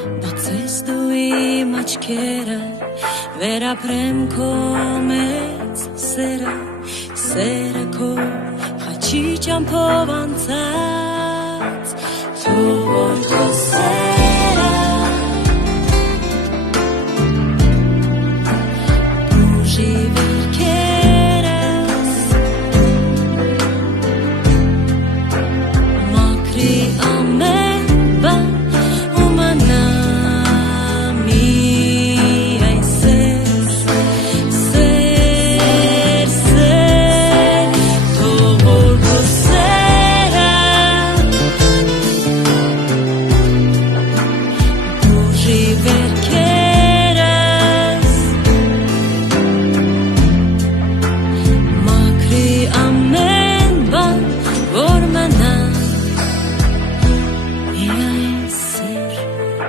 բացես դու իմ աչքերը, վերապրեմ քո մեծ սերը, սերը քո խաչի ճամփով անցած, թող որ քո սերը